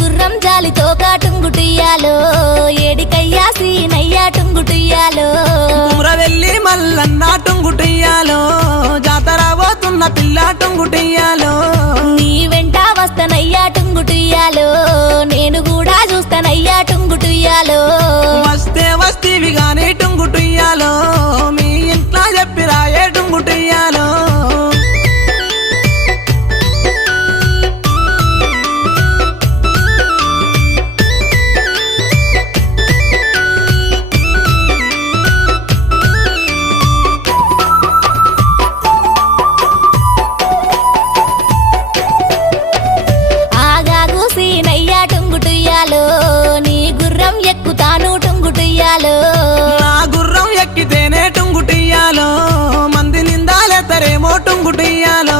గుర్రం జాలితో కాటుంగుటియాలో ఏడికయ్యా సీనయ్యా టుంగుటియాలో కుమ్రవెల్లి మల్లన్న టుంగుటియాలో జాతర పోతున్న పిల్ల టుంగుటియాలో నీ వెంట వస్తనయ్యా టుంగుటియాలో నేను కూడా చూస్తానయ్యా టుంగుటియాలో వస్తే వస్తీవి గాని టుంగుటియాలో మీ ఇంట్లో చెప్పిరా ఏ టుంగుటియాలో ఆగాగు సీనయ్యా టుంగుటియాలో నీ గుర్రం ఎక్కుతాను టుంగుటియాలో నా గుర్రం ఎక్కితేనే టుంగుటియాలో మంది నిందాలెత్తరేమో టుంగుటియాలో